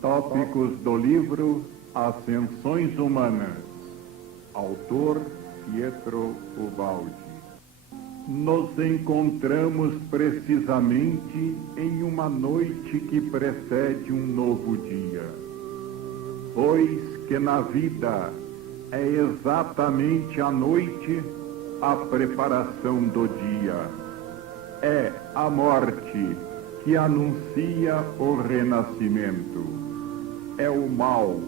Tópicos do livro Ascensões Humanas. Autor Pietro Ubaldi. Nos encontramos precisamente em uma noite que precede um novo dia. Pois que na vida é exatamente a noite a preparação do dia. É a morte que anuncia o renascimento. É o mal,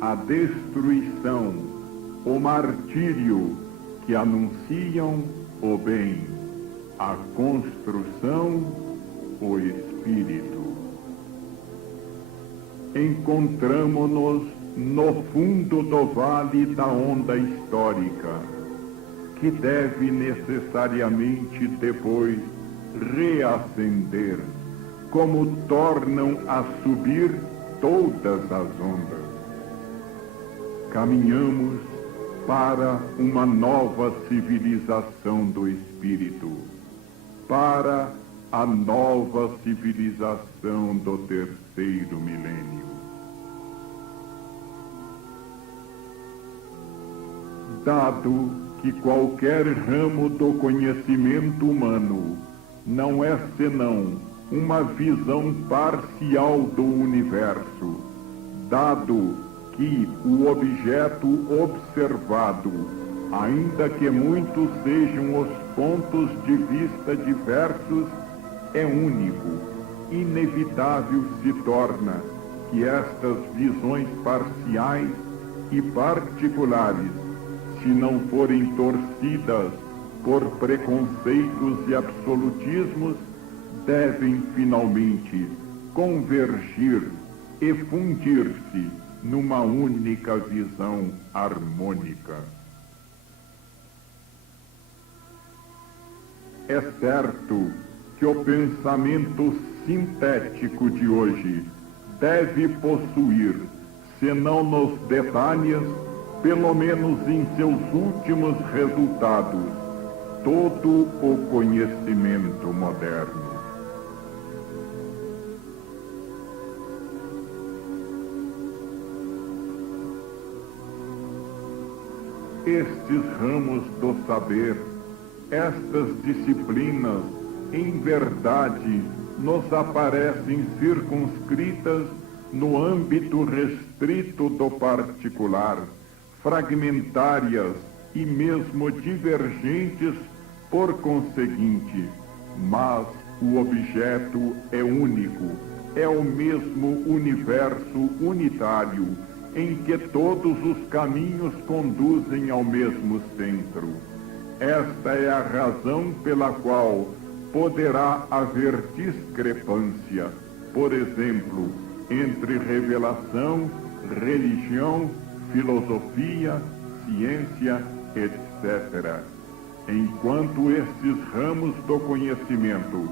a destruição, o martírio que anunciam o bem, a construção, o espírito. Encontramo-nos no fundo do vale da onda histórica, que deve necessariamente depois reacender, como tornam a subir todas as ondas. Caminhamos para uma nova civilização do espírito, para a nova civilização do terceiro milênio. Dado que qualquer ramo do conhecimento humano não é senão uma visão parcial do universo, dado que o objeto observado, ainda que muitos sejam os pontos de vista diversos, é único, inevitável se torna que estas visões parciais e particulares, se não forem torcidas por preconceitos e absolutismos, devem finalmente convergir e fundir-se numa única visão harmônica. É certo que o pensamento sintético de hoje deve possuir, se não nos detalhes, pelo menos em seus últimos resultados, todo o conhecimento moderno. Estes ramos do saber, estas disciplinas, em verdade, nos aparecem circunscritas no âmbito restrito do particular, fragmentárias e mesmo divergentes por conseguinte, mas o objeto é único, é o mesmo universo unitário, em que todos os caminhos conduzem ao mesmo centro. Esta é a razão pela qual poderá haver discrepância, por exemplo, entre revelação, religião, filosofia, ciência, etc. Enquanto estes ramos do conhecimento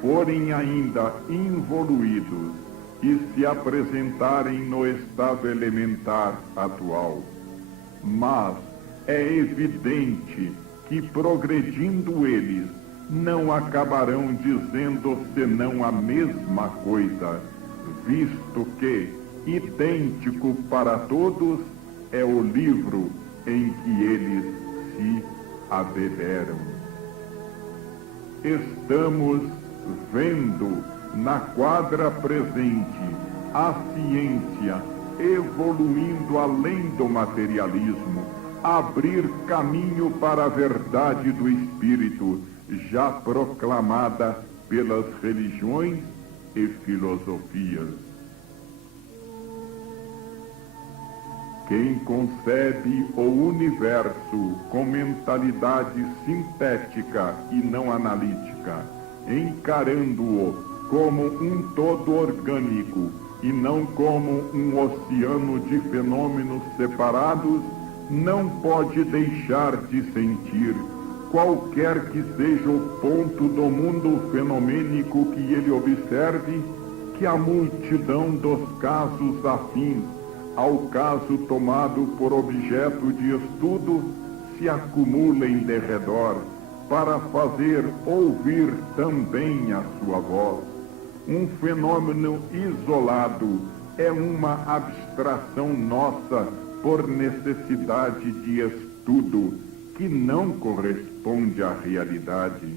forem ainda involuídos e se apresentarem no estado elementar atual. Mas é evidente que, progredindo eles, não acabarão dizendo senão a mesma coisa, visto que, idêntico para todos, é o livro em que eles se abeberam. Estamos vendo na quadra presente a ciência evoluindo além do materialismo, abrir caminho para a verdade do espírito, já proclamada pelas religiões e filosofias. Quem concebe o universo com mentalidade sintética e não analítica, encarando-o como um todo orgânico e não como um oceano de fenômenos separados, não pode deixar de sentir, qualquer que seja o ponto do mundo fenomênico que ele observe, que a multidão dos casos afins ao caso tomado por objeto de estudo se acumula em derredor para fazer ouvir também a sua voz. Um fenômeno isolado é uma abstração nossa por necessidade de estudo que não corresponde à realidade.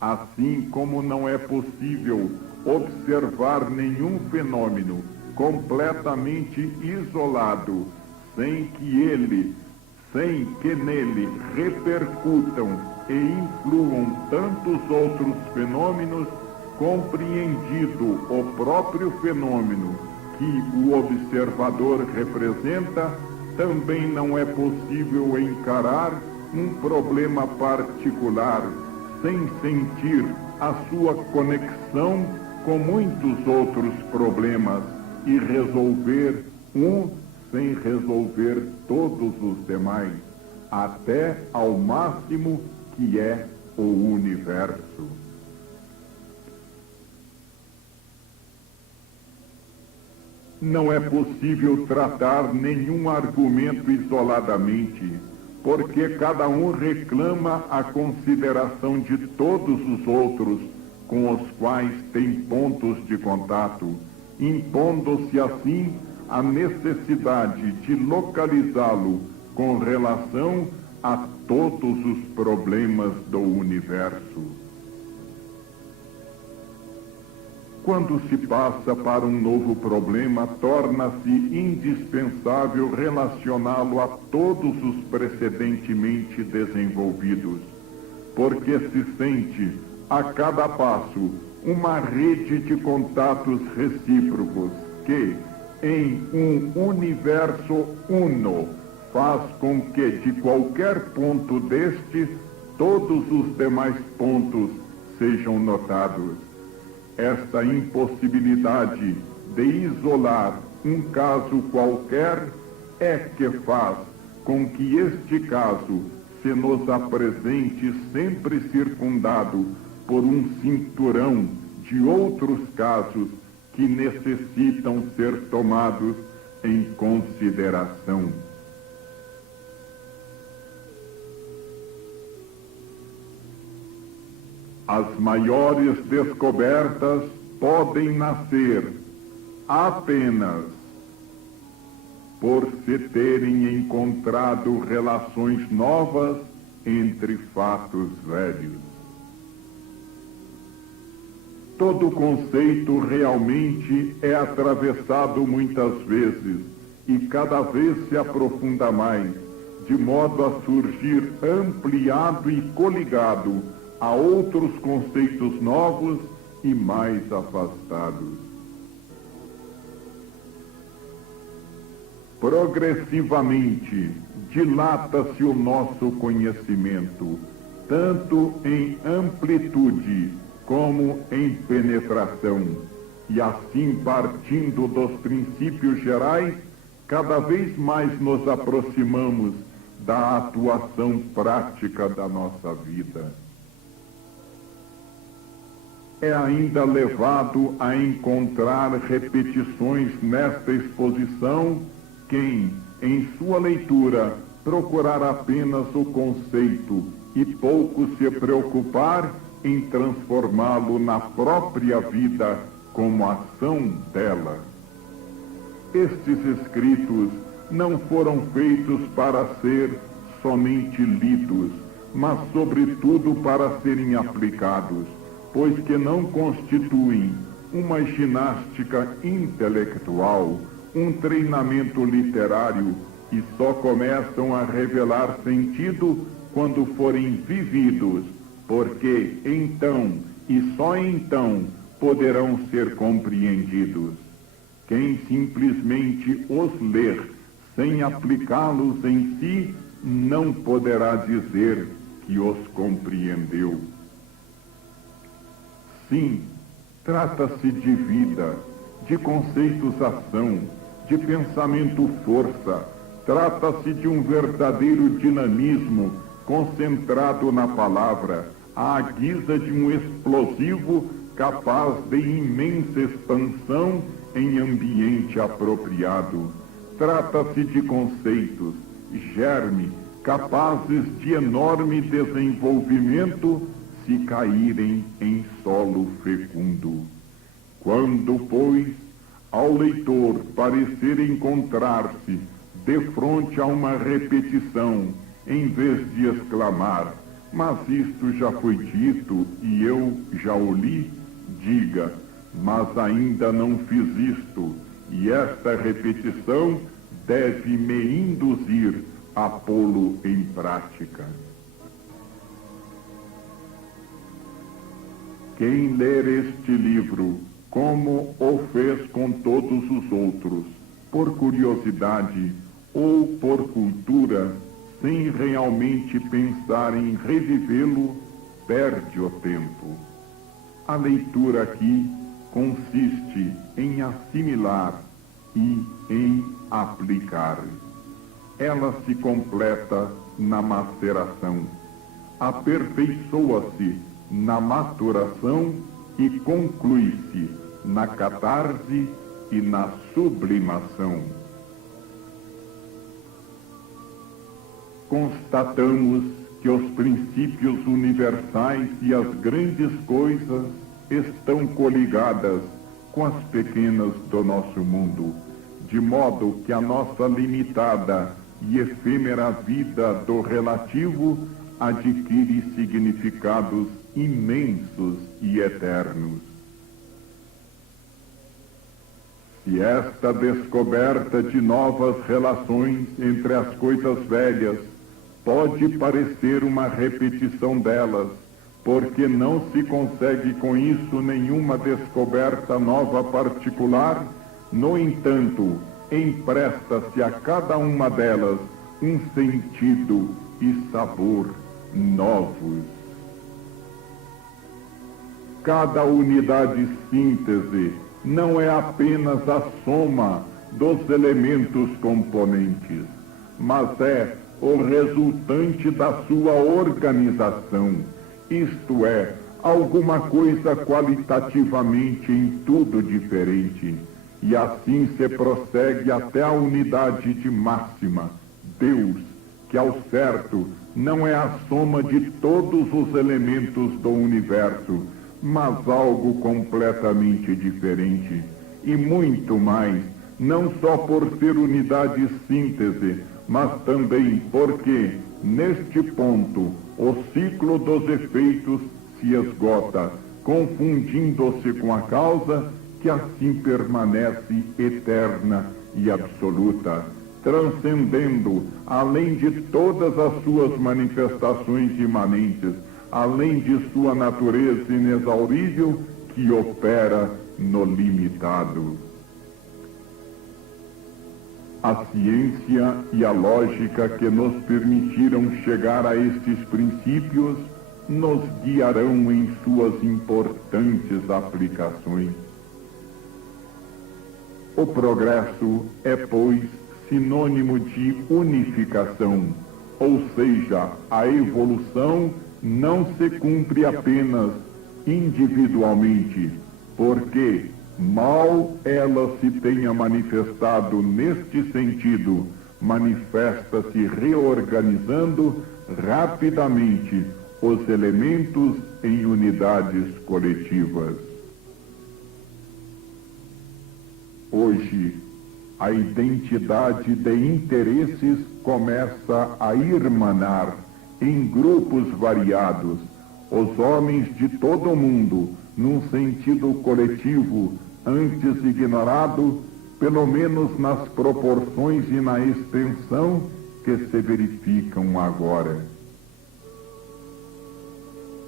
Assim como não é possível observar nenhum fenômeno completamente isolado, sem que nele repercutam e influam tantos outros fenômenos, compreendido o próprio fenômeno que o observador representa, também não é possível encarar um problema particular sem sentir a sua conexão com muitos outros problemas e resolver um sem resolver todos os demais, até ao máximo que é o universo. Não é possível tratar nenhum argumento isoladamente, porque cada um reclama a consideração de todos os outros com os quais tem pontos de contato, impondo-se assim a necessidade de localizá-lo com relação a todos os problemas do universo. Quando se passa para um novo problema, torna-se indispensável relacioná-lo a todos os precedentemente desenvolvidos, porque se sente, a cada passo, uma rede de contatos recíprocos que, em um universo uno, faz com que, de qualquer ponto deste, todos os demais pontos sejam notados. Esta impossibilidade de isolar um caso qualquer é que faz com que este caso se nos apresente sempre circundado por um cinturão de outros casos que necessitam ser tomados em consideração. As maiores descobertas podem nascer apenas por se terem encontrado relações novas entre fatos velhos. Todo conceito realmente é atravessado muitas vezes e cada vez se aprofunda mais, de modo a surgir ampliado e coligado a outros conceitos novos e mais afastados. Progressivamente, dilata-se o nosso conhecimento, tanto em amplitude como em penetração, e assim, partindo dos princípios gerais, cada vez mais nos aproximamos da atuação prática da nossa vida. É ainda levado a encontrar repetições nesta exposição quem, em sua leitura, procurar apenas o conceito e pouco se preocupar em transformá-lo na própria vida como ação dela. Estes escritos não foram feitos para ser somente lidos, mas sobretudo para serem aplicados, pois que não constituem uma ginástica intelectual, um treinamento literário, e só começam a revelar sentido quando forem vividos, porque então, e só então, poderão ser compreendidos. Quem simplesmente os ler, sem aplicá-los em si, não poderá dizer que os compreendeu. Sim, trata-se de vida, de conceitos-ação, de pensamento-força, trata-se de um verdadeiro dinamismo concentrado na palavra, à guisa de um explosivo capaz de imensa expansão em ambiente apropriado. Trata-se de conceitos, germe, capazes de enorme desenvolvimento se caírem em solo fecundo. Quando, pois, Ao leitor parecer encontrar-se defronte a uma repetição, em vez de exclamar, mas isto já foi dito e eu já o li, diga, mas ainda não fiz isto, e esta repetição deve me induzir a pô-lo em prática. Quem ler este livro, como o fez com todos os outros, por curiosidade ou por cultura, sem realmente pensar em revivê-lo, perde o tempo. A leitura aqui consiste em assimilar e em aplicar. Ela se completa na maceração, aperfeiçoa-se na maturação e conclui-se na catarse e na sublimação. Constatamos que os princípios universais e as grandes coisas estão coligadas com as pequenas do nosso mundo, de modo que a nossa limitada e efêmera vida do relativo adquire significados imensos e eternos. Se esta descoberta de novas relações entre as coisas velhas pode parecer uma repetição delas, porque não se consegue com isso nenhuma descoberta nova particular, no entanto, empresta-se a cada uma delas um sentido e sabor novos. Cada unidade síntese não é apenas a soma dos elementos componentes, mas é o resultante da sua organização, isto é, alguma coisa qualitativamente em tudo diferente, e assim se prossegue até a unidade de máxima, Deus, que ao certo não é a soma de todos os elementos do universo, mas algo completamente diferente, e muito mais, não só por ser unidade síntese, mas também porque, neste ponto, o ciclo dos efeitos se esgota, confundindo-se com a causa, que assim permanece eterna e absoluta, transcendendo, além de todas as suas manifestações imanentes, além de sua natureza inexaurível, que opera no limitado. A ciência e a lógica que nos permitiram chegar a estes princípios nos guiarão em suas importantes aplicações. O progresso é, pois, sinônimo de unificação, ou seja, a evolução não se cumpre apenas individualmente, porque mal ela se tenha manifestado neste sentido, manifesta-se reorganizando rapidamente os elementos em unidades coletivas. Hoje, a identidade de interesses começa a irmanar em grupos variados, os homens de todo o mundo, num sentido coletivo antes ignorado, pelo menos nas proporções e na extensão que se verificam agora.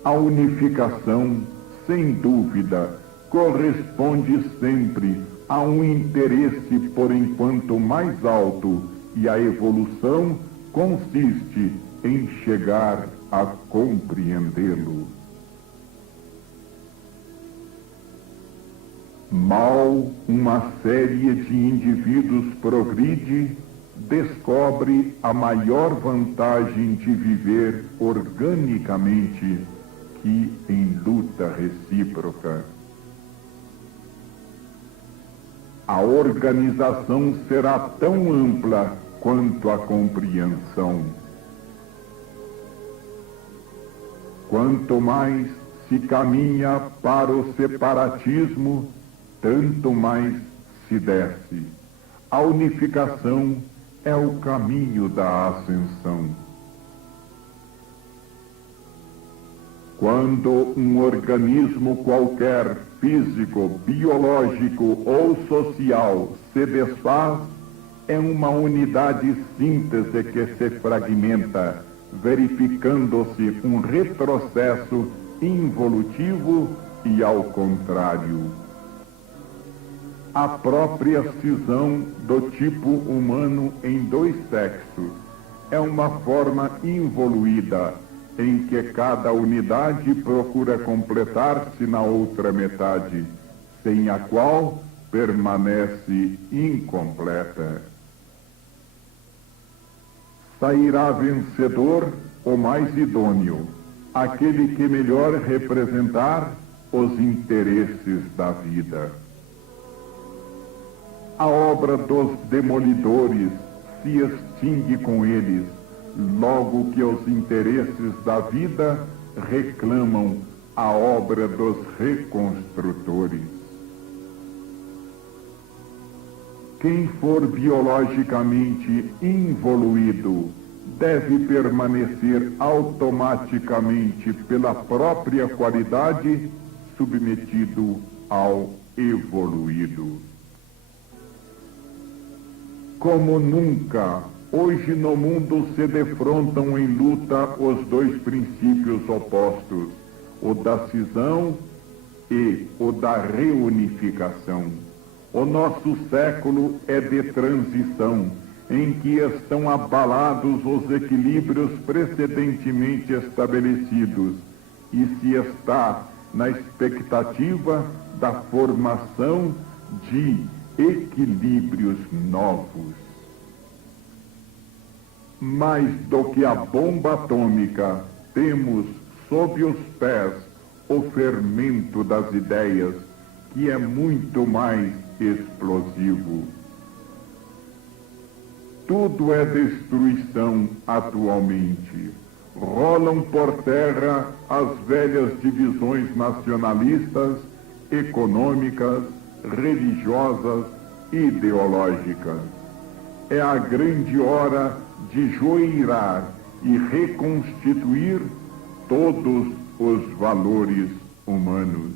A unificação, sem dúvida, corresponde sempre a um interesse por enquanto mais alto, e a evolução consiste em chegar a compreendê-lo. Mal uma série de indivíduos progride, descobre a maior vantagem de viver organicamente que em luta recíproca. A organização será tão ampla quanto a compreensão. Quanto mais se caminha para o separatismo, tanto mais se desce. A unificação é o caminho da ascensão. Quando um organismo qualquer, físico, biológico ou social, se desfaz, é uma unidade síntese que se fragmenta, verificando-se um retrocesso involutivo e ao contrário. A própria cisão do tipo humano em dois sexos é uma forma involuída em que cada unidade procura completar-se na outra metade, sem a qual permanece incompleta. Sairá vencedor o mais idôneo, aquele que melhor representar os interesses da vida. A obra dos demolidores se extingue com eles, logo que os interesses da vida reclamam a obra dos reconstrutores. Quem for biologicamente involuído deve permanecer automaticamente pela própria qualidade submetido ao evoluído. Como nunca, hoje no mundo se defrontam em luta os dois princípios opostos, o da cisão e o da reunificação. O nosso século é de transição, em que estão abalados os equilíbrios precedentemente estabelecidos e se está na expectativa da formação de equilíbrios novos. Mais do que a bomba atômica, temos sob os pés o fermento das ideias, que é muito mais explosivo. Tudo é destruição atualmente. Rolam por terra as velhas divisões nacionalistas, econômicas, religiosas e ideológicas. É a grande hora de joirar e reconstituir todos os valores humanos.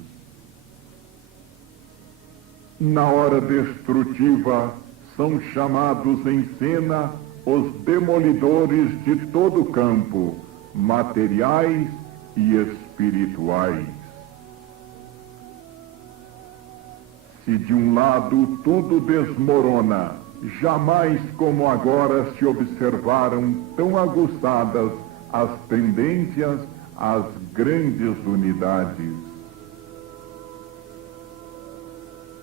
Na hora destrutiva, são chamados em cena os demolidores de todo o campo, materiais e espirituais. Se de um lado tudo desmorona, jamais como agora se observaram tão aguçadas as tendências às grandes unidades.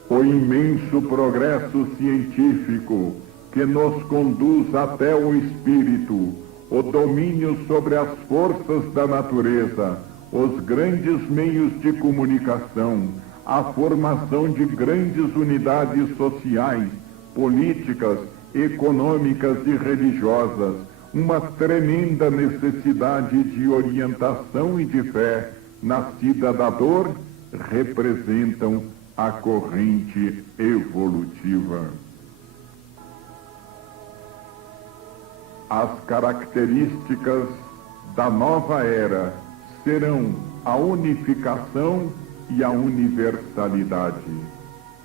O imenso progresso científico que nos conduz até o espírito, o domínio sobre as forças da natureza, os grandes meios de comunicação, a formação de grandes unidades sociais, políticas, econômicas e religiosas, uma tremenda necessidade de orientação e de fé, nascida da dor, representam a corrente evolutiva. As características da nova era serão a unificação e a universalidade.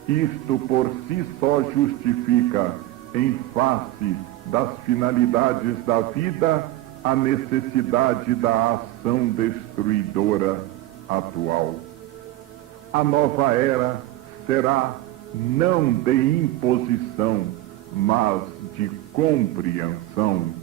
Isto por si só justifica, em face das finalidades da vida, a necessidade da ação destruidora atual. A nova era será não de imposição, mas de compreensão.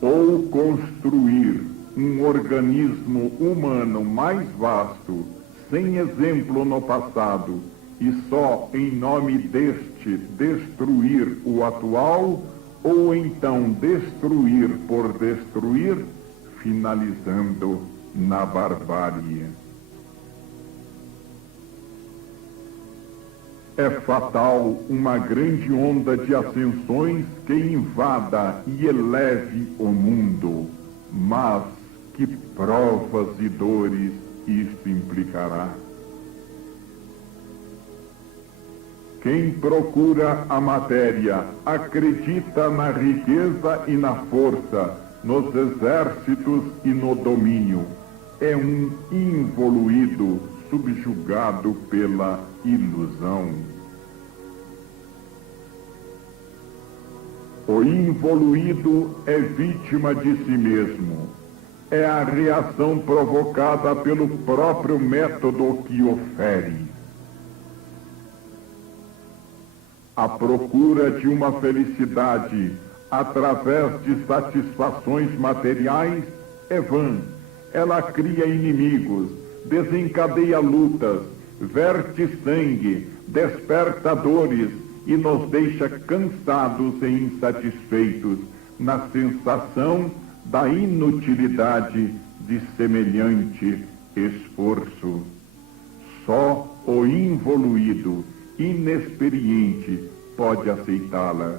Ou construir um organismo humano mais vasto, sem exemplo no passado, e só em nome deste destruir o atual, ou então destruir por destruir, finalizando na barbárie. É fatal uma grande onda de ascensões que invada e eleve o mundo, mas que provas e dores isto implicará. Quem procura a matéria acredita na riqueza e na força, nos exércitos e no domínio. É um involuído subjugado pela ilusão. O involuído é vítima de si mesmo. É a reação provocada pelo próprio método que o fere. A procura de uma felicidade através de satisfações materiais é vã. Ela cria inimigos, desencadeia lutas, verte sangue, desperta dores e nos deixa cansados e insatisfeitos na sensação da inutilidade de semelhante esforço. Só o involuído, inexperiente, pode aceitá-la.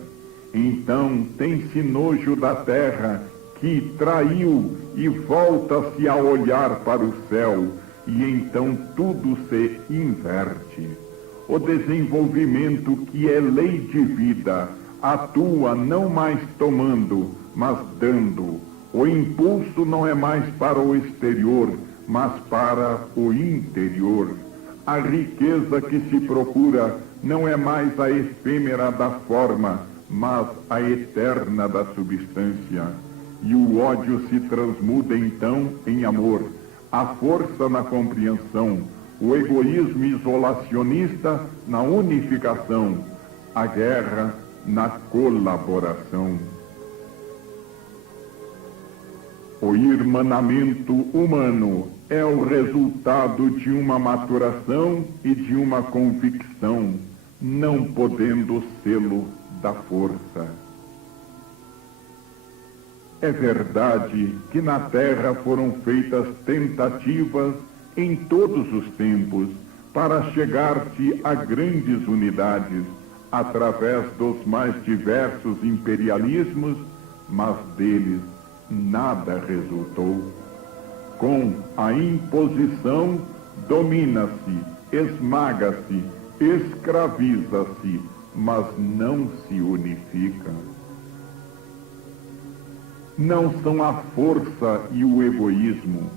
Então tem-se nojo da terra que traiu e volta-se a olhar para o céu, e então tudo se inverte. O desenvolvimento, que é lei de vida, atua não mais tomando, mas dando. O impulso não é mais para o exterior, mas para o interior. A riqueza que se procura não é mais a efêmera da forma, mas a eterna da substância. E o ódio se transmuda então em amor, a força na compreensão, o egoísmo isolacionista na unificação, a guerra na colaboração. O irmanamento humano é o resultado de uma maturação e de uma convicção, não podendo sê-lo da força. É verdade que na Terra foram feitas tentativas em todos os tempos para chegar-se a grandes unidades através dos mais diversos imperialismos, mas deles nada resultou. Com a imposição, domina-se, esmaga-se, escraviza-se, mas não se unifica. Não são a força e o egoísmo,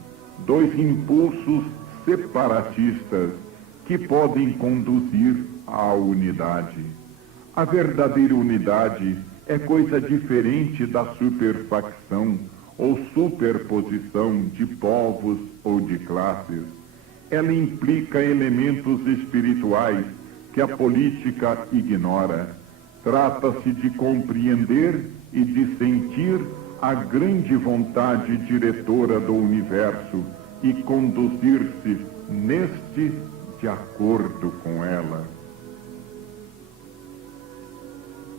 dois impulsos separatistas que podem conduzir à unidade. A verdadeira unidade é coisa diferente da superfacção ou superposição de povos ou de classes. Ela implica elementos espirituais que a política ignora. Trata-se de compreender e de sentir a grande vontade diretora do universo e conduzir-se neste de acordo com ela.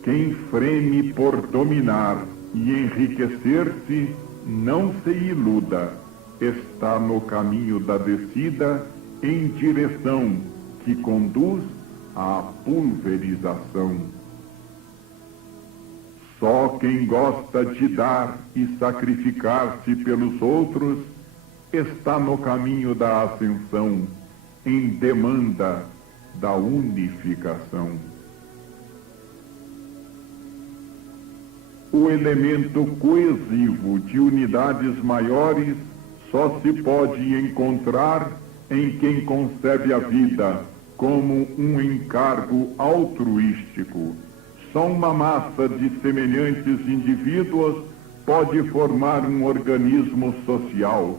Quem freme por dominar e enriquecer-se, não se iluda, está no caminho da descida em direção que conduz à pulverização. Só quem gosta de dar e sacrificar-se pelos outros está no caminho da ascensão, em demanda da unificação. O elemento coesivo de unidades maiores só se pode encontrar em quem concebe a vida como um encargo altruístico. Só uma massa de semelhantes indivíduos pode formar um organismo social.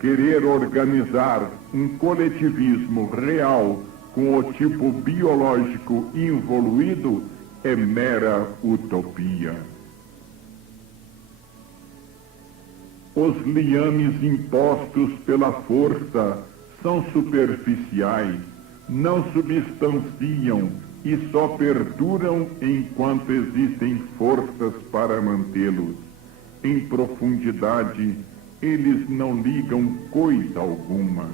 Querer organizar um coletivismo real com o tipo biológico involuído é mera utopia. Os liames impostos pela força são superficiais, não substanciam e só perduram enquanto existem forças para mantê-los. Em profundidade, eles não ligam coisa alguma.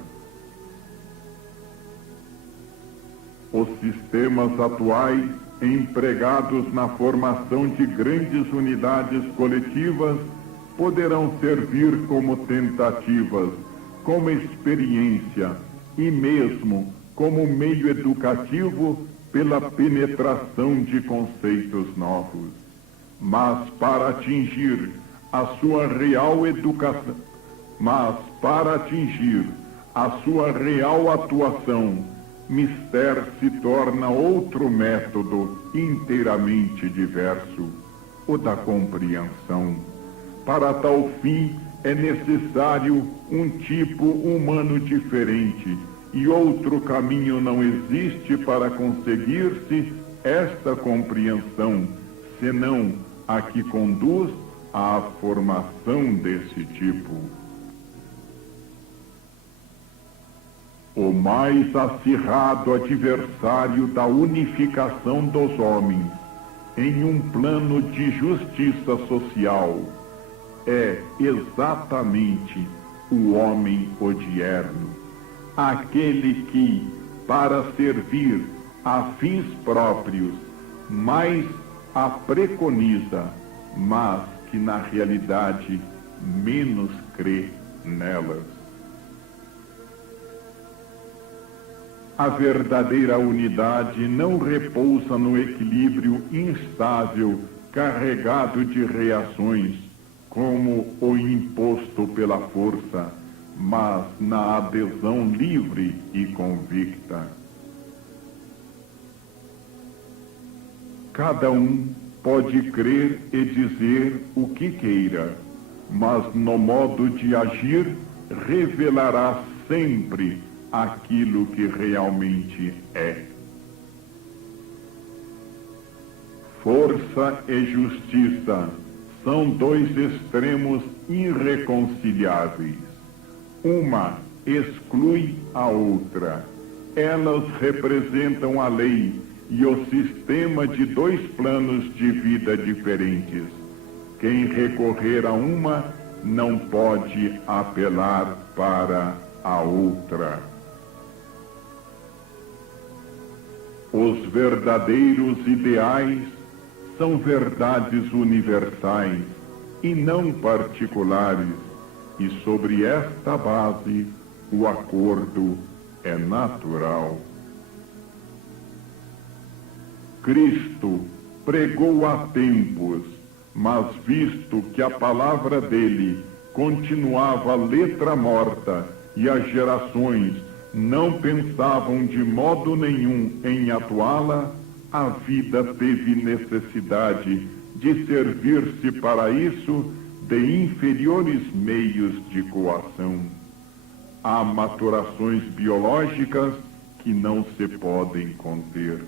Os sistemas atuais, empregados na formação de grandes unidades coletivas, poderão servir como tentativas, como experiência e mesmo como meio educativo pela penetração de conceitos novos. Mas para atingir a sua real educação, Mister se torna outro método inteiramente diverso, o da compreensão. Para tal fim é necessário um tipo humano diferente, e outro caminho não existe para conseguir-se esta compreensão, senão a que conduz à formação desse tipo. O mais acirrado adversário da unificação dos homens em um plano de justiça social é exatamente o homem odierno, aquele que, para servir a fins próprios, mais a preconiza, mas que na realidade menos crê nelas. A verdadeira unidade não repousa no equilíbrio instável, carregado de reações, como o imposto pela força, mas na adesão livre e convicta. Cada um pode crer e dizer o que queira, mas no modo de agir revelará sempre aquilo que realmente é. Força e justiça são dois extremos irreconciliáveis. Uma exclui a outra. Elas representam a lei e o sistema de dois planos de vida diferentes. Quem recorrer a uma não pode apelar para a outra. Os verdadeiros ideais são verdades universais e não particulares, e sobre esta base o acordo é natural. Cristo pregou há tempos, mas visto que a palavra dele continuava letra morta e as gerações não pensavam de modo nenhum em atuá-la, a vida teve necessidade de servir-se para isso de inferiores meios de coação. Há maturações biológicas que não se podem conter.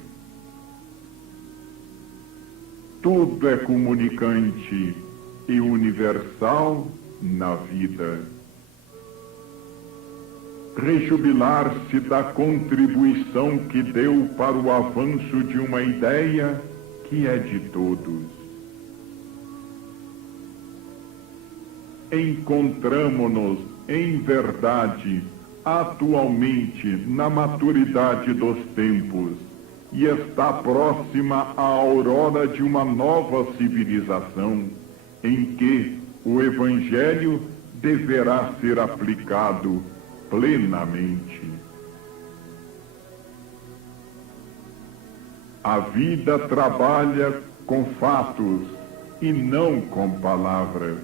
Tudo é comunicante e universal na vida. Rejubilar-se da contribuição que deu para o avanço de uma ideia que é de todos. Encontramo-nos, em verdade, atualmente na maturidade dos tempos, e está próxima a aurora de uma nova civilização, em que o Evangelho deverá ser aplicado plenamente. A vida trabalha com fatos e não com palavras.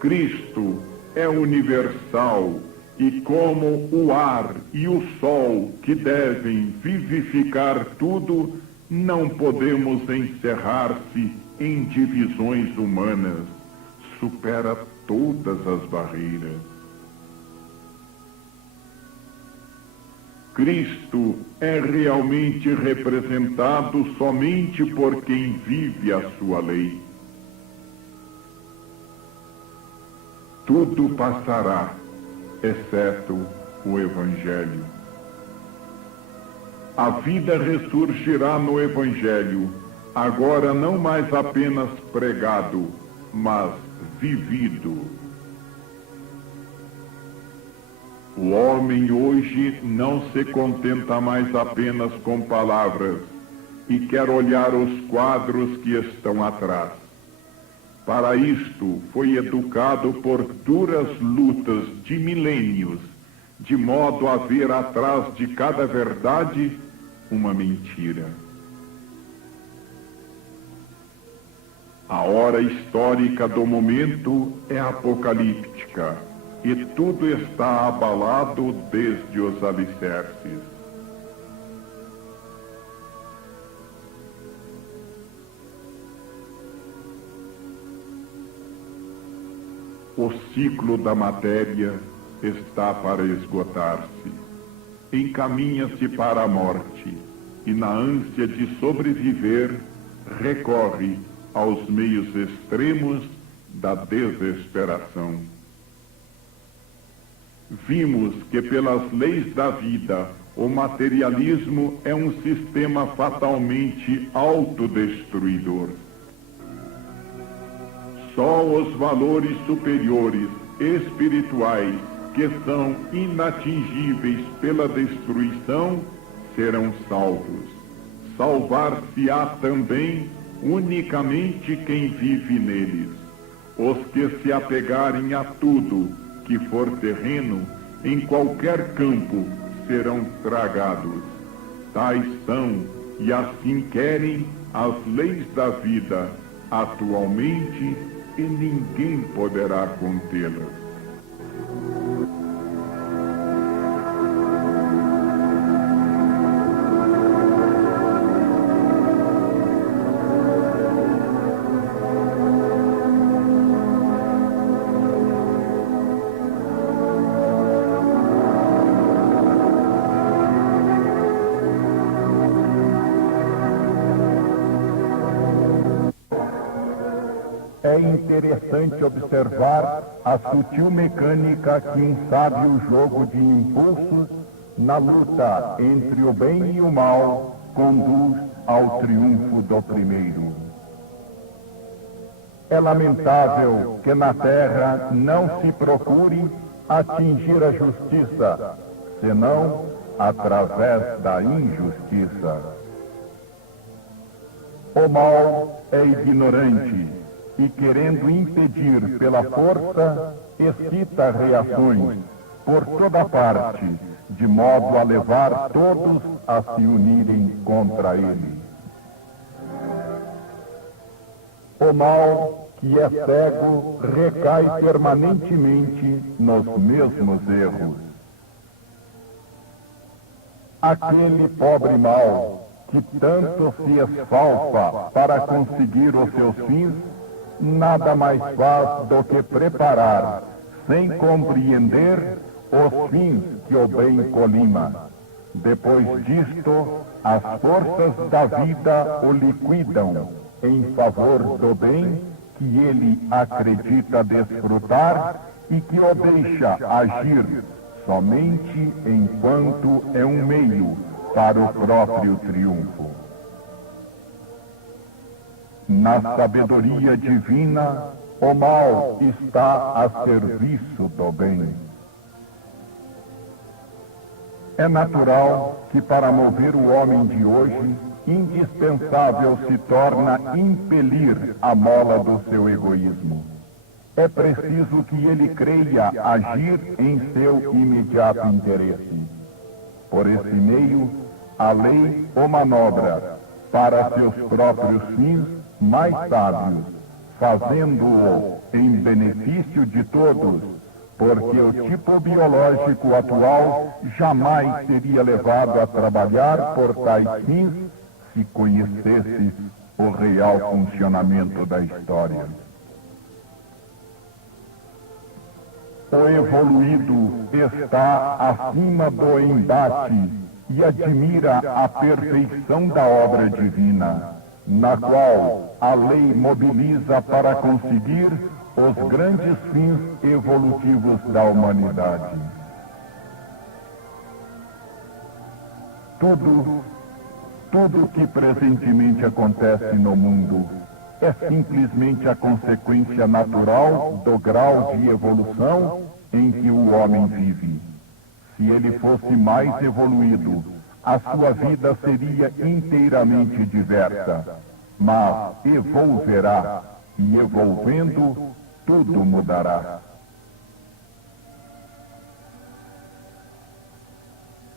Cristo é universal e, como o ar e o sol que devem vivificar tudo, não podemos encerrar-se em divisões humanas. Supera todas as barreiras. Cristo é realmente representado somente por quem vive a sua lei. Tudo passará, exceto o Evangelho. A vida ressurgirá no Evangelho, agora não mais apenas pregado, mas vivido. O homem hoje não se contenta mais apenas com palavras e quer olhar os quadros que estão atrás. Para isto foi educado por duras lutas de milênios, de modo a ver atrás de cada verdade uma mentira. A hora histórica do momento é apocalíptica, e tudo está abalado desde os alicerces. O ciclo da matéria está para esgotar-se. Encaminha-se para a morte e, na ânsia de sobreviver, recorre aos meios extremos da desesperação. Vimos que, pelas leis da vida, o materialismo é um sistema fatalmente autodestruidor. Só os valores superiores, espirituais, que são inatingíveis pela destruição, serão salvos. Salvar-se-á também unicamente quem vive neles. Os que se apegarem a tudo que for terreno, em qualquer campo, serão tragados. Tais são, e assim querem, as leis da vida atualmente, e ninguém poderá contê-las. É interessante observar a sutil mecânica que um sábio jogo de impulsos na luta entre o bem e o mal conduz ao triunfo do primeiro. É lamentável que na Terra não se procure atingir a justiça, senão através da injustiça. O mal é ignorante e, querendo impedir pela força, excita reações por toda parte, de modo a levar todos a se unirem contra ele. O mal, que é cego, recai permanentemente nos mesmos erros. Aquele pobre mal, que tanto se esfalfa para conseguir os seus fins, nada mais faz do que preparar, sem compreender, os fins que o bem colima. Depois disto, as forças da vida o liquidam em favor do bem que ele acredita desfrutar e que o deixa agir somente enquanto é um meio para o próprio triunfo. Na sabedoria divina, o mal está a serviço do bem. É natural que, para mover o homem de hoje, indispensável se torna impelir a mola do seu egoísmo. É preciso que ele creia agir em seu imediato interesse. Por esse meio, a lei o manobra para seus próprios fins mais sábios, fazendo-o em benefício de todos, porque o tipo biológico atual jamais seria levado a trabalhar por tais fins se conhecesse o real funcionamento da história. O evoluído está acima do embate e admira a perfeição da obra divina, na qual a lei mobiliza para conseguir os grandes fins evolutivos da humanidade. Tudo que presentemente acontece no mundo é simplesmente a consequência natural do grau de evolução em que o homem vive. Se ele fosse mais evoluído, a sua vida seria inteiramente diversa, mas evolverá e evolvendo, tudo mudará.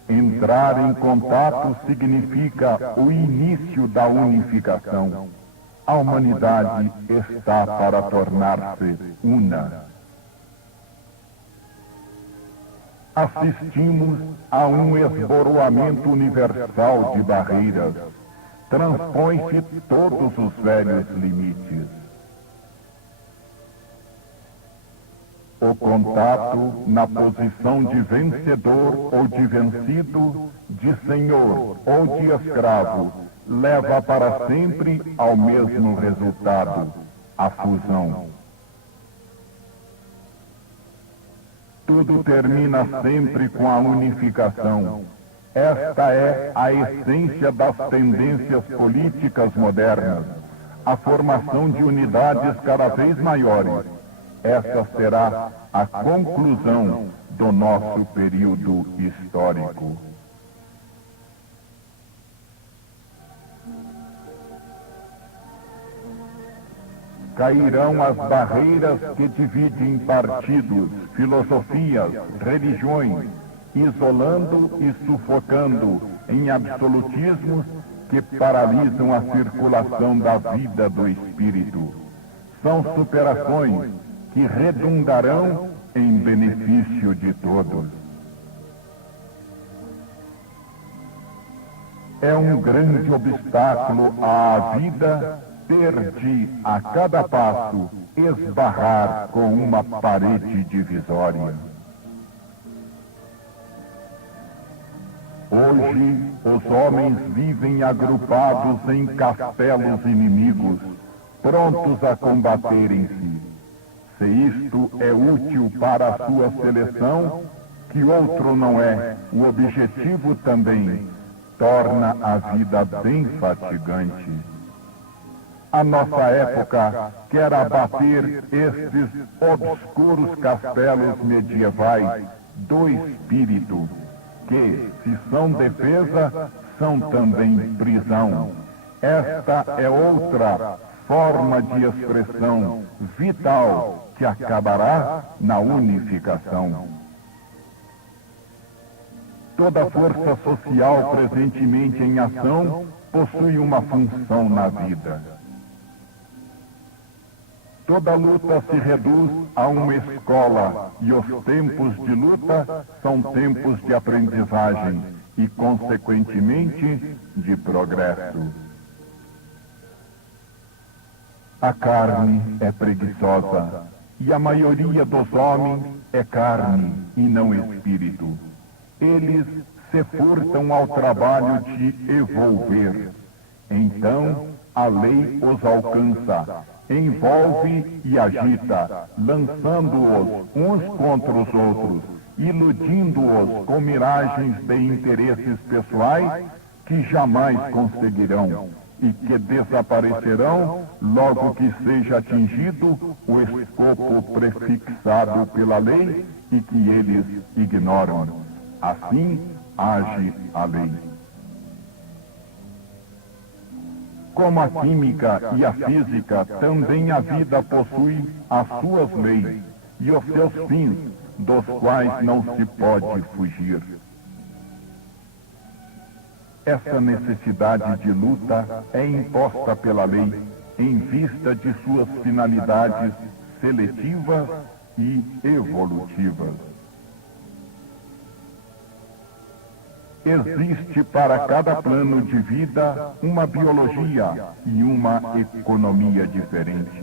Entrar em contato significa o início da unificação. A humanidade está para tornar-se una. Assistimos a um esboroamento universal de barreiras. Transpõe-se todos os velhos limites. O contato na posição de vencedor ou de vencido, de senhor ou de escravo, leva para sempre ao mesmo resultado, a fusão. Tudo termina sempre com a unificação. Esta é a essência das tendências políticas modernas, a formação de unidades cada vez maiores. Esta será a conclusão do nosso período histórico. Cairão as barreiras que dividem partidos, filosofias, religiões, isolando e sufocando em absolutismos que paralisam a circulação da vida do espírito. São superações que redundarão em benefício de todos. É um grande obstáculo à vida ter de, a cada passo, esbarrar com uma parede divisória. Hoje, os homens vivem agrupados em castelos inimigos, prontos a combaterem-se. Se isto é útil para a sua seleção, que outro não é, o objetivo também torna a vida bem fatigante. A nossa época quer abater estes obscuros castelos medievais do espírito, que, se são defesa, são também prisão. Esta é outra forma de expressão vital que acabará na unificação. Toda força social presentemente em ação possui uma função na vida. Toda luta se reduz a uma escola e os tempos de luta são tempos de aprendizagem e, consequentemente, de progresso. A carne é preguiçosa e a maioria dos homens é carne e não espírito. Eles se furtam ao trabalho de evolver. Então, a lei os alcança, envolve e agita, lançando-os uns contra os outros, iludindo-os com miragens de interesses pessoais que jamais conseguirão e que desaparecerão logo que seja atingido o escopo prefixado pela lei e que eles ignoram. Assim age a lei. Como a química e a física, também a vida possui as suas leis e os seus fins, dos quais não se pode fugir. Essa necessidade de luta é imposta pela lei em vista de suas finalidades seletivas e evolutivas. Existe para cada plano de vida uma biologia e uma economia diferente.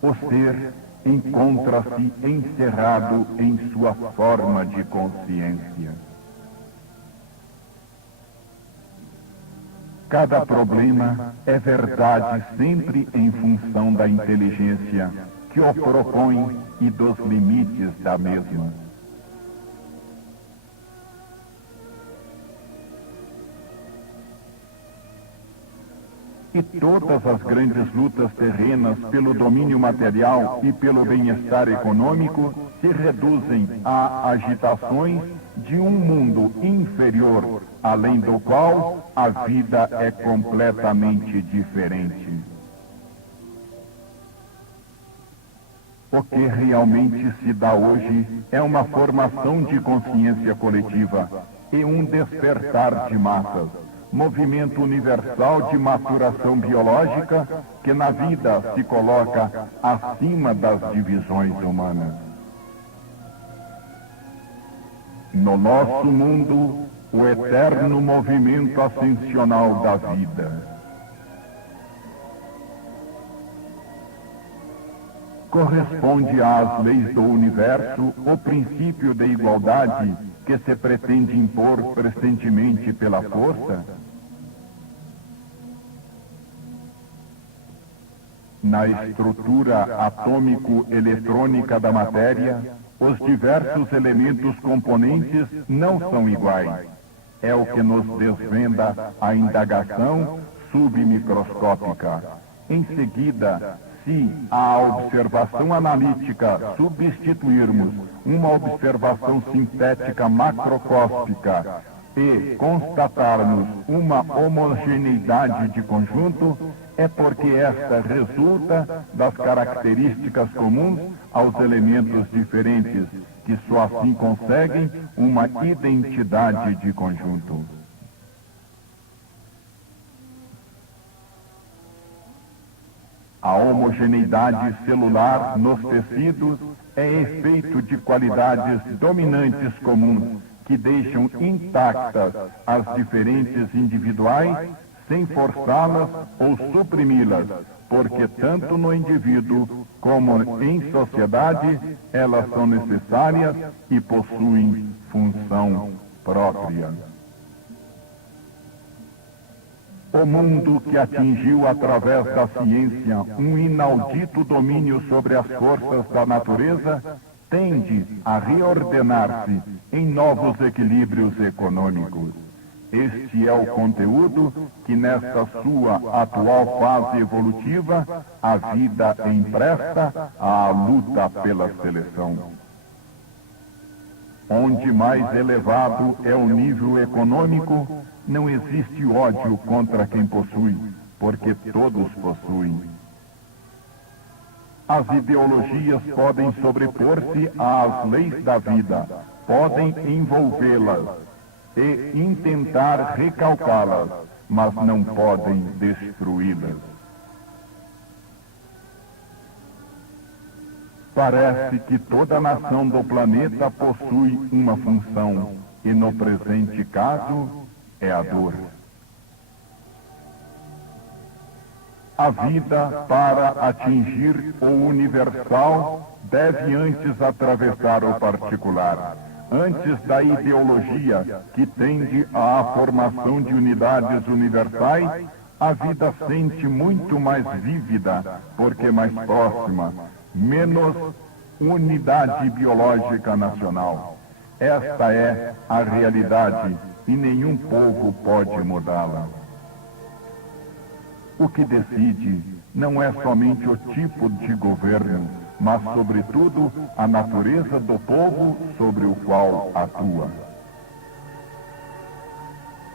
O ser encontra-se encerrado em sua forma de consciência. Cada problema é verdade sempre em função da inteligência que o propõe e dos limites da mesma. E todas as grandes lutas terrenas pelo domínio material e pelo bem-estar econômico se reduzem a agitações de um mundo inferior, além do qual a vida é completamente diferente. O que realmente se dá hoje é uma formação de consciência coletiva e um despertar de massas, movimento universal de maturação biológica que na vida se coloca acima das divisões humanas. No nosso mundo, o eterno movimento ascensional da vida. Corresponde às leis do universo o princípio de igualdade que se pretende impor presentemente pela força? Na estrutura atômico-eletrônica da matéria, os diversos elementos componentes não são iguais. É o que nos desvenda a indagação submicroscópica. Em seguida, se à observação analítica substituirmos uma observação sintética macrocósmica e constatarmos uma homogeneidade de conjunto, é porque esta resulta das características comuns aos elementos diferentes, que só assim conseguem uma identidade de conjunto. A homogeneidade celular nos tecidos é efeito de qualidades dominantes comuns que deixam intactas as diferenças individuais sem forçá-las ou suprimi-las, porque tanto no indivíduo como em sociedade elas são necessárias e possuem função própria. O mundo que atingiu através da ciência um inaudito domínio sobre as forças da natureza tende a reordenar-se em novos equilíbrios econômicos. Este é o conteúdo que nesta sua atual fase evolutiva a vida empresta à luta pela seleção. Onde mais elevado é o nível econômico, não existe ódio contra quem possui, porque todos possuem. As ideologias podem sobrepor-se às leis da vida, podem envolvê-las e intentar recalcá-las, mas não podem destruí-las. Parece que toda nação do planeta possui uma função, e no presente caso é a dor. A vida, para atingir o universal, deve antes atravessar o particular. Antes da ideologia que tende à formação de unidades universais, a vida sente muito mais vívida, porque mais próxima, menos unidade biológica nacional. Esta é a realidade e nenhum povo pode mudá-la. O que decide não é somente o tipo de governo, mas, sobretudo, a natureza do povo sobre o qual atua.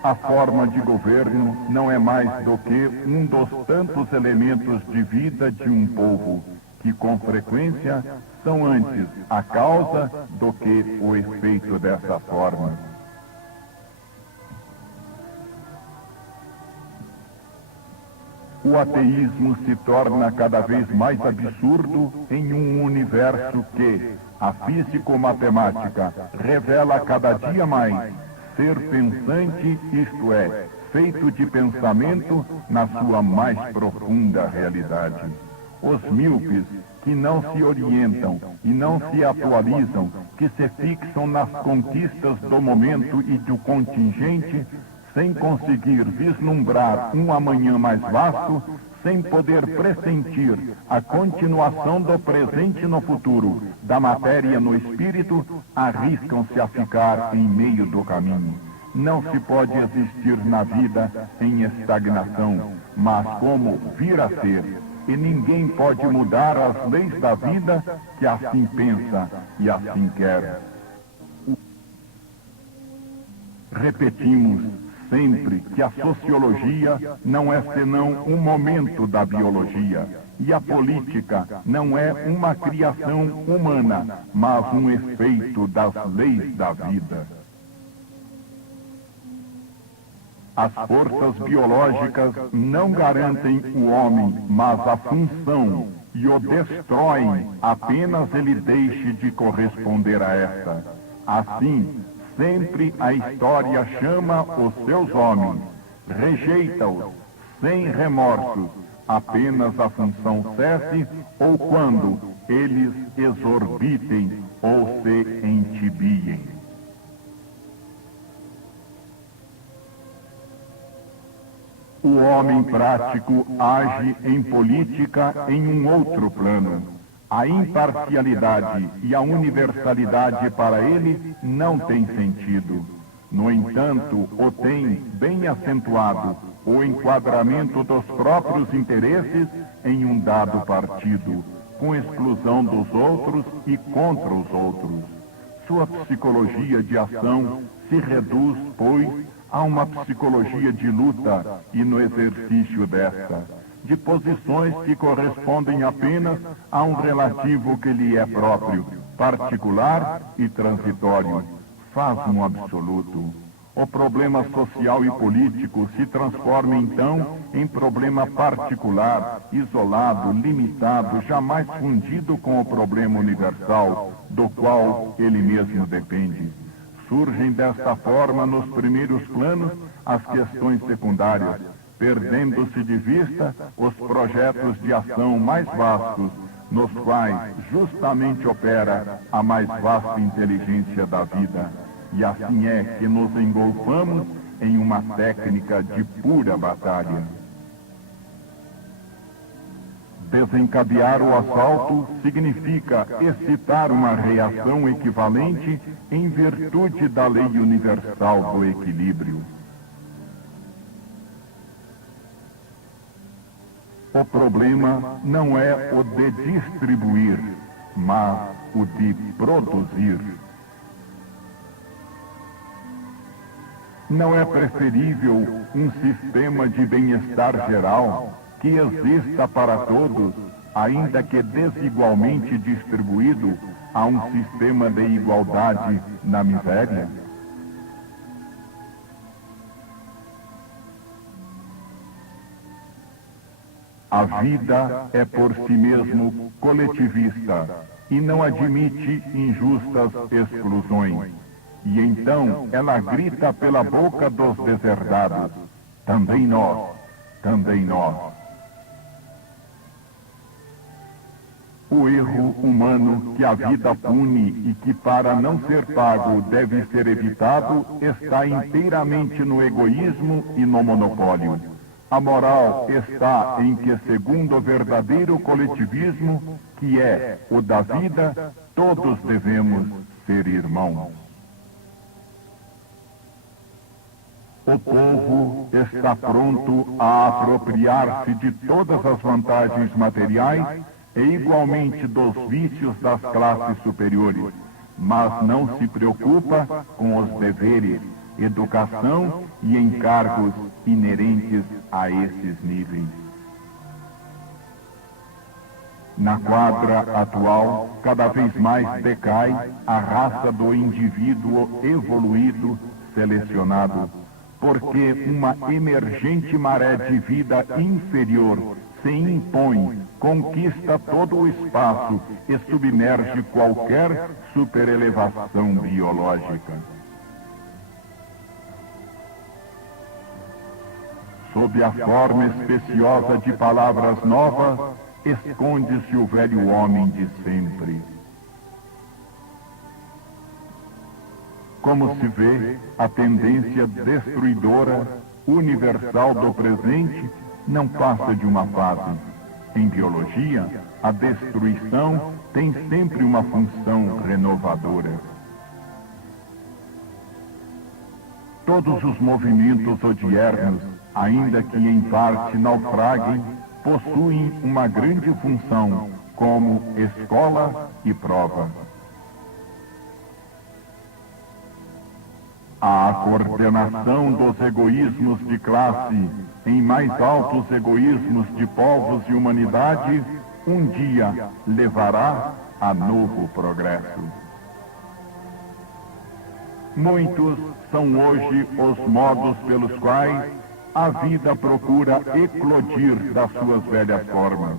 A forma de governo não é mais do que um dos tantos elementos de vida de um povo, que com frequência são antes a causa do que o efeito dessa forma. O ateísmo se torna cada vez mais absurdo em um universo que a físico-matemática revela cada dia mais ser pensante, isto é, feito de pensamento na sua mais profunda realidade. Os míopes, que não se orientam e não se atualizam, que se fixam nas conquistas do momento e do contingente, sem conseguir vislumbrar um amanhã mais vasto, sem poder pressentir a continuação do presente no futuro, da matéria no espírito, arriscam-se a ficar em meio do caminho. Não se pode existir na vida em estagnação, mas como vir a ser. E ninguém pode mudar as leis da vida que assim pensa e assim quer. Repetimos sempre que a sociologia não é senão um momento da biologia. E a política não é uma criação humana, mas um efeito das leis da vida. As forças biológicas não garantem o homem, mas a função, e o destroem apenas ele deixe de corresponder a esta. Assim, sempre a história chama os seus homens, rejeita-os, sem remorsos, apenas a função cesse ou quando eles exorbitem ou se entibiem. O homem prático age em política em um outro plano. A imparcialidade e a universalidade para ele não tem sentido. No entanto, o tem bem acentuado o enquadramento dos próprios interesses em um dado partido, com exclusão dos outros e contra os outros. Sua psicologia de ação se reduz, pois, a uma psicologia de luta e no exercício desta, de posições que correspondem apenas a um relativo que lhe é próprio, particular e transitório. Faz um absoluto. O problema social e político se transforma então em problema particular, isolado, limitado, jamais fundido com o problema universal, do qual ele mesmo depende. Surgem desta forma nos primeiros planos as questões secundárias, perdendo-se de vista os projetos de ação mais vastos, nos quais justamente opera a mais vasta inteligência da vida. E assim é que nos engolfamos em uma técnica de pura batalha. Desencadear o assalto significa excitar uma reação equivalente em virtude da lei universal do equilíbrio. O problema não é o de distribuir, mas o de produzir. Não é preferível um sistema de bem-estar geral que exista para todos, ainda que desigualmente distribuído, a um sistema de igualdade na miséria? A vida é por si mesmo coletivista e não admite injustas exclusões. E então ela grita pela boca dos deserdados: também nós, também nós. O erro humano que a vida pune e que para não ser pago deve ser evitado está inteiramente no egoísmo e no monopólio. A moral está em que, segundo o verdadeiro coletivismo, que é o da vida, todos devemos ser irmãos. O povo está pronto a apropriar-se de todas as vantagens materiais e igualmente dos vícios das classes superiores, mas não se preocupa com os deveres, educação e encargos inerentes a esses níveis. Na quadra atual, cada vez mais decai a raça do indivíduo evoluído, selecionado, porque uma emergente maré de vida inferior se impõe, conquista todo o espaço e submerge qualquer superelevação biológica. Sob a forma especiosa de palavras novas, esconde-se o velho homem de sempre. Como se vê, a tendência destruidora, universal do presente, não passa de uma fase. Em biologia, a destruição tem sempre uma função renovadora. Todos os movimentos odiernos, ainda que em parte naufraguem, possuem uma grande função, como escola e prova. A coordenação dos egoísmos de classe em mais altos egoísmos de povos e humanidade, um dia levará a novo progresso. Muitos são hoje os modos pelos quais a vida procura eclodir das suas velhas formas.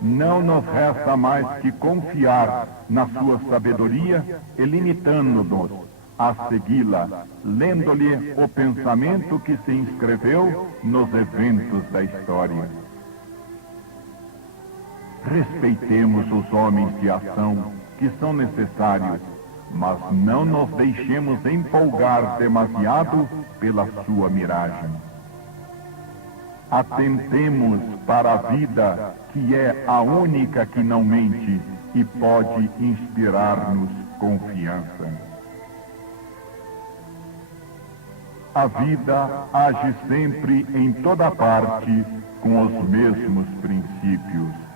Não nos resta mais que confiar na sua sabedoria e limitando-nos a segui-la, lendo-lhe o pensamento que se inscreveu nos eventos da história. Respeitemos os homens de ação que são necessários, mas não nos deixemos empolgar demasiado pela sua miragem. Atentemos para a vida, que é a única que não mente e pode inspirar-nos confiança. A vida age sempre em toda parte com os mesmos princípios.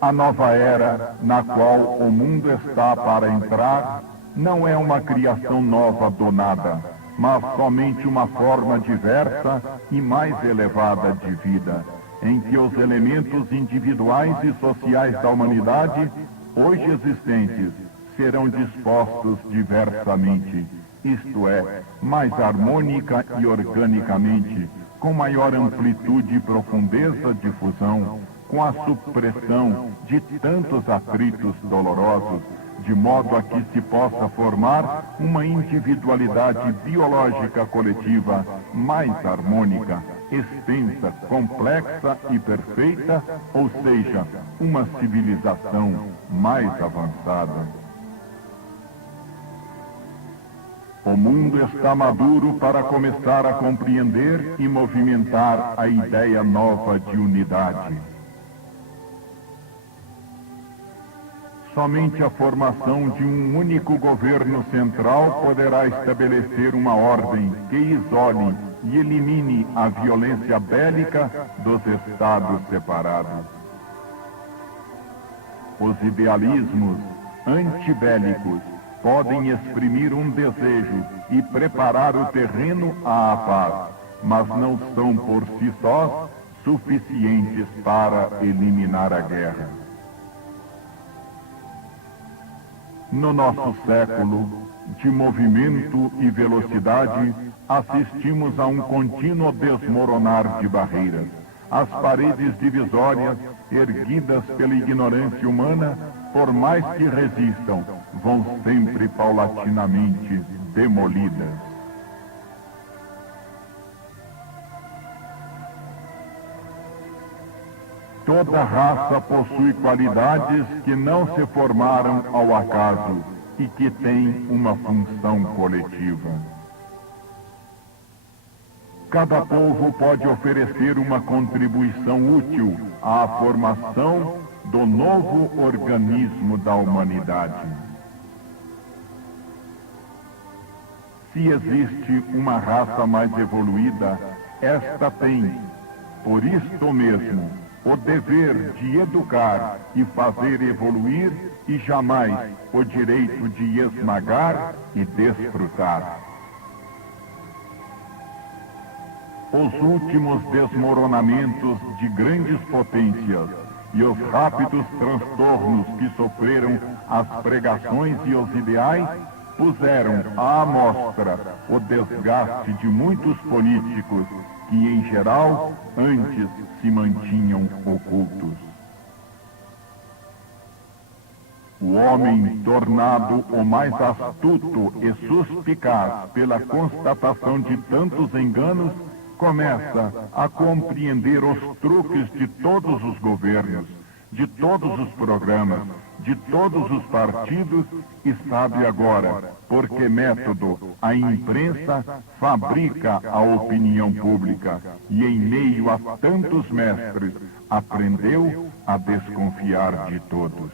A nova era na qual o mundo está para entrar não é uma criação nova do nada, mas somente uma forma diversa e mais elevada de vida, em que os elementos individuais e sociais da humanidade, hoje existentes, serão dispostos diversamente, isto é, mais harmônica e organicamente, com maior amplitude e profundeza de fusão, com a supressão de tantos atritos dolorosos, de modo a que se possa formar uma individualidade biológica coletiva mais harmônica, extensa, complexa e perfeita, ou seja, uma civilização mais avançada. O mundo está maduro para começar a compreender e movimentar a ideia nova de unidade. Somente a formação de um único governo central poderá estabelecer uma ordem que isole e elimine a violência bélica dos estados separados. Os idealismos antibélicos podem exprimir um desejo e preparar o terreno à paz, mas não são por si sós suficientes para eliminar a guerra. No nosso século de movimento e velocidade, assistimos a um contínuo desmoronar de barreiras. As paredes divisórias, erguidas pela ignorância humana, por mais que resistam, vão sempre paulatinamente demolidas. Toda raça possui qualidades que não se formaram ao acaso e que têm uma função coletiva. Cada povo pode oferecer uma contribuição útil à formação do novo organismo da humanidade. Se existe uma raça mais evoluída, esta tem, por isto mesmo, o dever de educar e fazer evoluir e jamais o direito de esmagar e desfrutar. Os últimos desmoronamentos de grandes potências e os rápidos transtornos que sofreram as pregações e os ideais puseram à amostra o desgaste de muitos políticos que, em geral, antes se mantinham ocultos. O homem, tornado o mais astuto e suspicaz pela constatação de tantos enganos, começa a compreender os truques de todos os governos, de todos os programas, de todos os partidos e sabe agora por que método a imprensa fabrica a opinião pública e, em meio a tantos mestres, aprendeu a desconfiar de todos.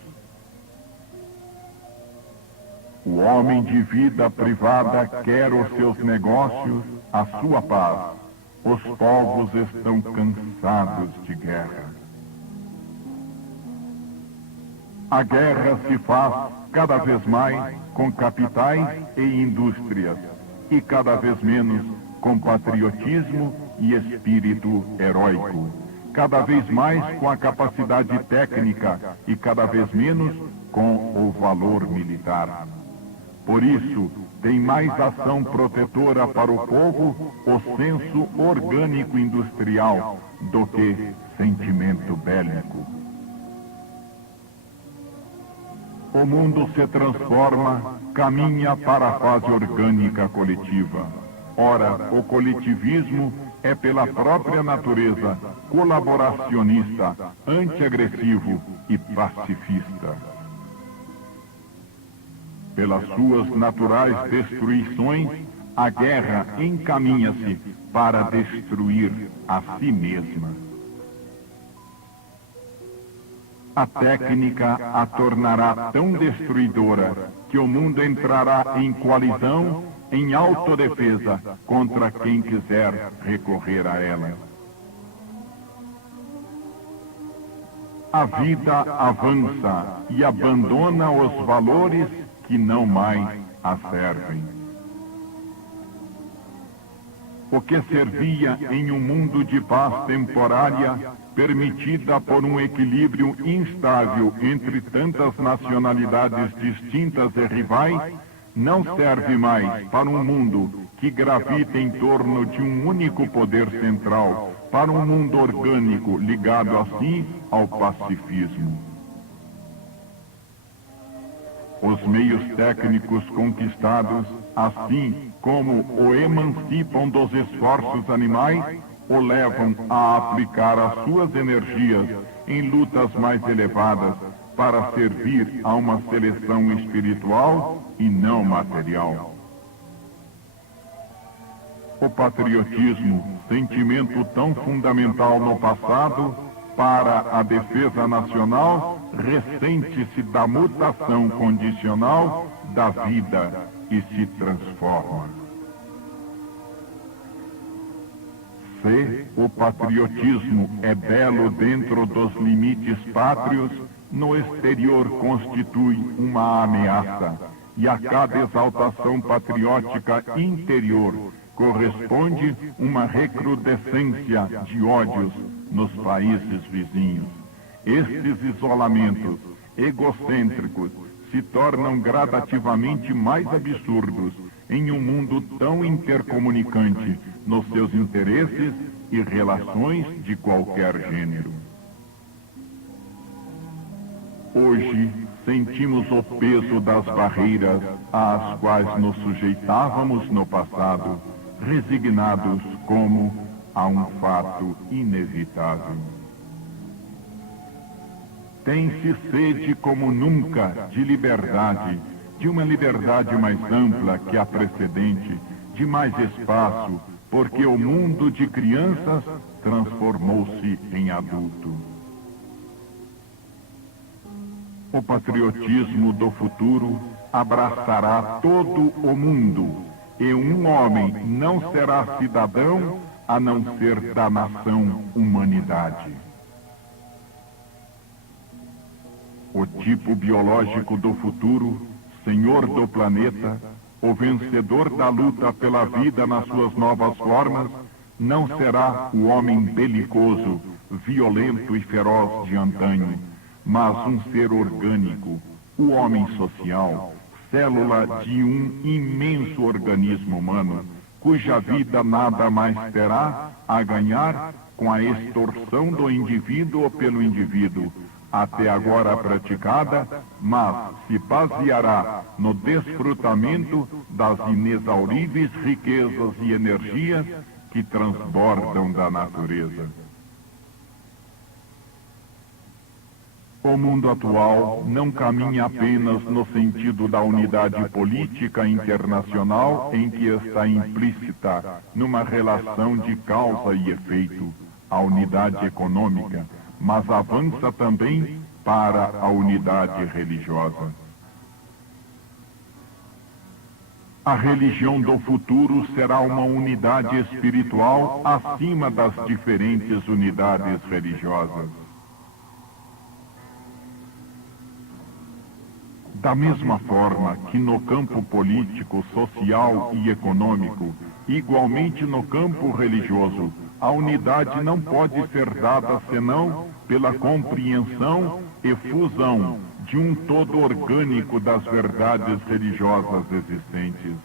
O homem de vida privada quer os seus negócios, a sua paz. Os povos estão cansados de guerra. A guerra se faz cada vez mais com capitais e indústrias, e cada vez menos com patriotismo e espírito heróico. Cada vez mais com a capacidade técnica e cada vez menos com o valor militar. Por isso, tem mais ação protetora para o povo o senso orgânico industrial do que sentimento bélico. O mundo se transforma, caminha para a fase orgânica coletiva. Ora, o coletivismo é pela própria natureza colaboracionista, antiagressivo e pacifista. Pelas suas naturais destruições, a guerra encaminha-se para destruir a si mesma. A técnica a tornará tão destruidora que o mundo entrará em coalizão, em autodefesa contra quem quiser recorrer a ela. A vida avança e abandona os valores que não mais a servem. O que servia em um mundo de paz temporária, permitida por um equilíbrio instável entre tantas nacionalidades distintas e rivais, não serve mais para um mundo que gravita em torno de um único poder central, para um mundo orgânico ligado assim ao pacifismo. Os meios técnicos conquistados, assim como o emancipam dos esforços animais, o levam a aplicar as suas energias em lutas mais elevadas para servir a uma seleção espiritual e não material. O patriotismo, sentimento tão fundamental no passado, para a defesa nacional, ressente-se da mutação condicional da vida e se transforma. Se o patriotismo é belo dentro dos limites pátrios, no exterior constitui uma ameaça, e a cada exaltação patriótica interior corresponde uma recrudescência de ódios nos países vizinhos. Estes isolamentos egocêntricos se tornam gradativamente mais absurdos em um mundo tão intercomunicante nos seus interesses e relações de qualquer gênero. Hoje, sentimos o peso das barreiras às quais nos sujeitávamos no passado, resignados como a um fato inevitável. Tem-se sede como nunca de liberdade, de uma liberdade mais ampla que a precedente, de mais espaço, porque o mundo de crianças transformou-se em adulto. O patriotismo do futuro abraçará todo o mundo, e um homem não será cidadão a não ser da nação humanidade. O tipo biológico do futuro, senhor do planeta, o vencedor da luta pela vida nas suas novas formas, não será o homem belicoso, violento e feroz de antanho, mas um ser orgânico, o homem social, célula de um imenso organismo humano, cuja vida nada mais terá a ganhar com a extorsão do indivíduo pelo indivíduo, até agora praticada, mas se baseará no desfrutamento das inexauríveis riquezas e energias que transbordam da natureza. O mundo atual não caminha apenas no sentido da unidade política internacional em que está implícita numa relação de causa e efeito, a unidade econômica, mas avança também para a unidade religiosa. A religião do futuro será uma unidade espiritual acima das diferentes unidades religiosas. Da mesma forma que no campo político, social e econômico, igualmente no campo religioso, a unidade não pode ser dada senão pela compreensão e fusão de um todo orgânico das verdades religiosas existentes.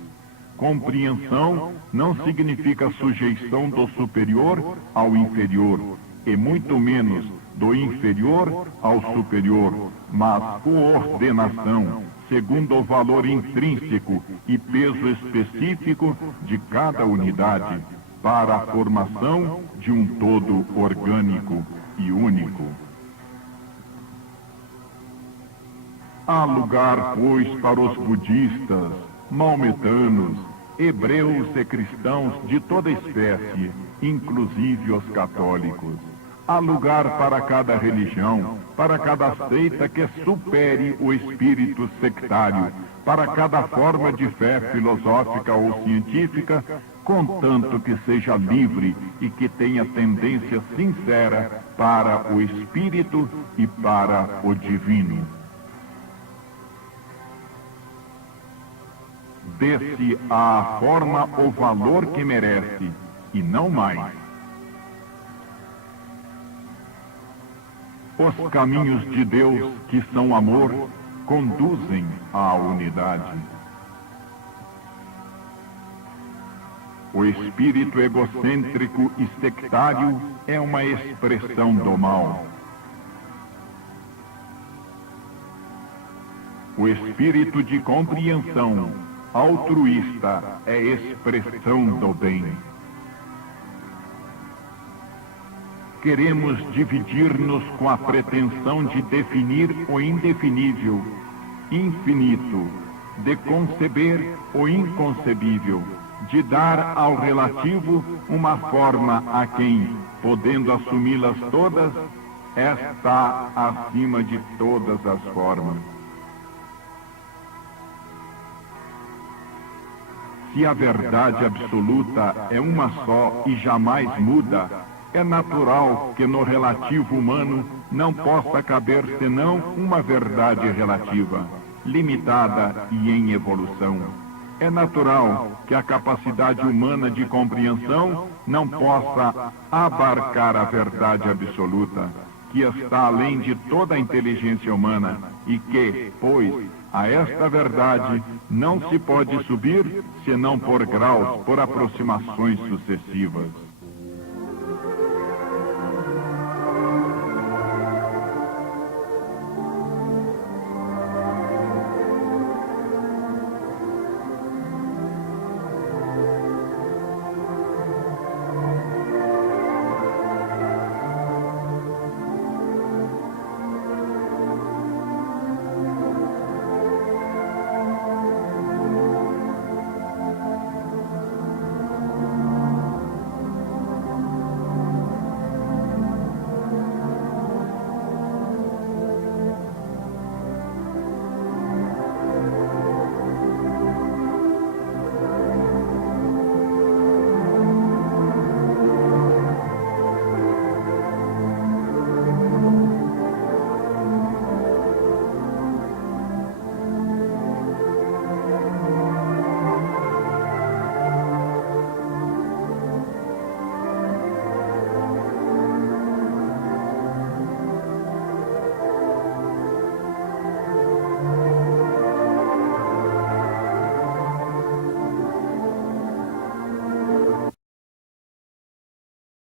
Compreensão não significa sujeição do superior ao inferior, e muito menos do inferior ao superior, mas coordenação, segundo o valor intrínseco e peso específico de cada unidade, para a formação de um todo orgânico e único. Há lugar, pois, para os budistas, maometanos, hebreus e cristãos de toda espécie, inclusive os católicos. Há lugar para cada religião, para cada seita que supere o espírito sectário, para cada forma de fé filosófica ou científica, contanto que seja livre e que tenha tendência sincera para o espírito e para o divino. Dê-se à forma o valor que merece, e não mais. Os caminhos de Deus, que são amor, conduzem à unidade. O espírito egocêntrico e sectário é uma expressão do mal. O espírito de compreensão altruísta é expressão do bem. Queremos dividir-nos com a pretensão de definir o indefinível, infinito, de conceber o inconcebível, de dar ao relativo uma forma a quem, podendo assumi-las todas, está acima de todas as formas. Se a verdade absoluta é uma só e jamais muda, é natural que no relativo humano não possa caber senão uma verdade relativa, limitada e em evolução. É natural que a capacidade humana de compreensão não possa abarcar a verdade absoluta, que está além de toda a inteligência humana e que, pois, a esta verdade não se pode subir senão por graus, por aproximações sucessivas.